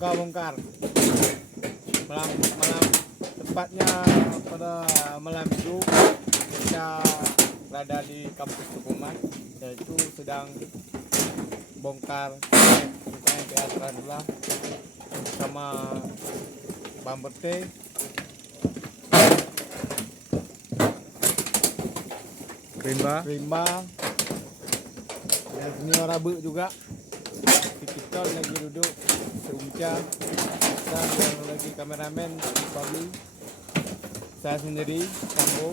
bongkar-bongkar. Malam tepatnya pada malam itu kita berada di kampus Tukuman, yaitu sedang bongkar UKM PA Tarantula bersama Bang Berte, Rimba, dan senior Rabe juga. Kita lagi duduk seruncang, dan yang lagi kameramen Pabli, saya sendiri Sambo.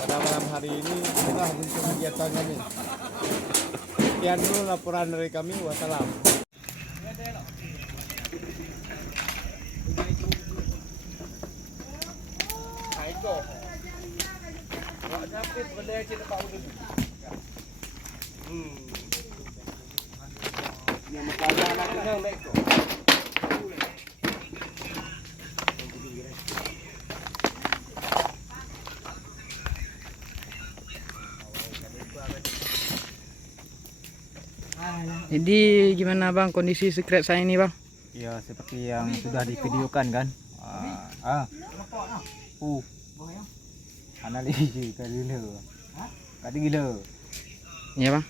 Pada malam hari ini itulah bentuk kegiatan kami. Sekian dulu laporan dari kami. Wassalam. Jadi gimana bang kondisi secret saya ini bang? Ya seperti yang sudah divideokan kan. Analisis kali gila. Iya bang.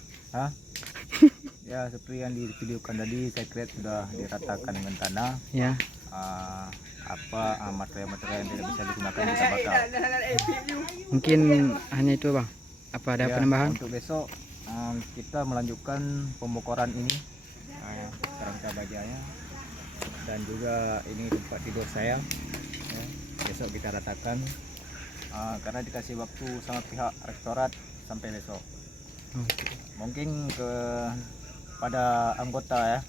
Ya seperti yang divideokan tadi, secret sudah diratakan dengan tanah. Ya. Material-material yang tidak bisa digunakan kita bakar. Mungkin hanya itu bang. Apa ada penambahan? Untuk besok kita melanjutkan pembokoran ini. Kerangka bajanya dan juga ini tempat tidur saya. Besok kita ratakan karena dikasih waktu sama pihak rektorat sampai besok. Mungkin pada anggota ya,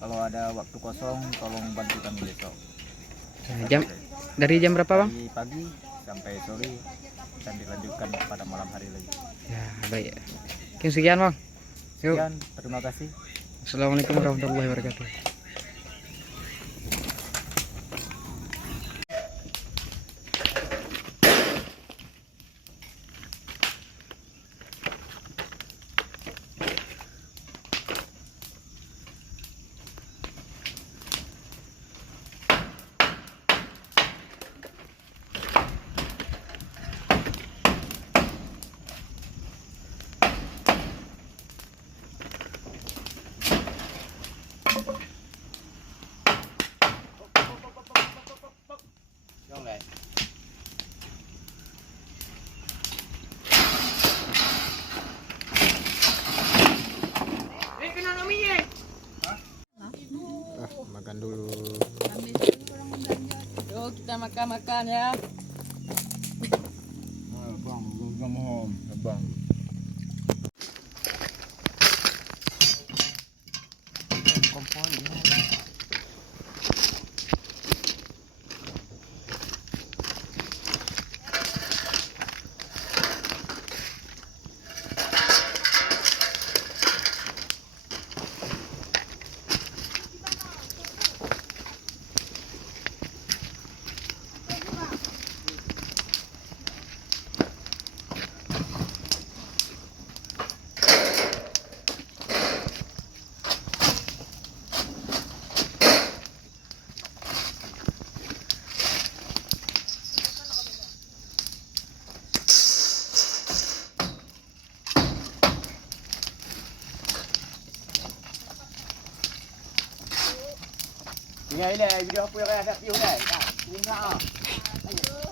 kalau ada waktu kosong tolong bantu kami besok. Dari jam berapa bang? Dari pagi sampai sore dan dilanjutkan pada malam hari lagi. Ya baik. Mungkin sekian bang. Yuk. Sekian, terima kasih. Assalamualaikum warahmatullahi wabarakatuh. Makan dulu. Yuk kita makan ya. Bang. Ini video apa yang ada view dah. Ini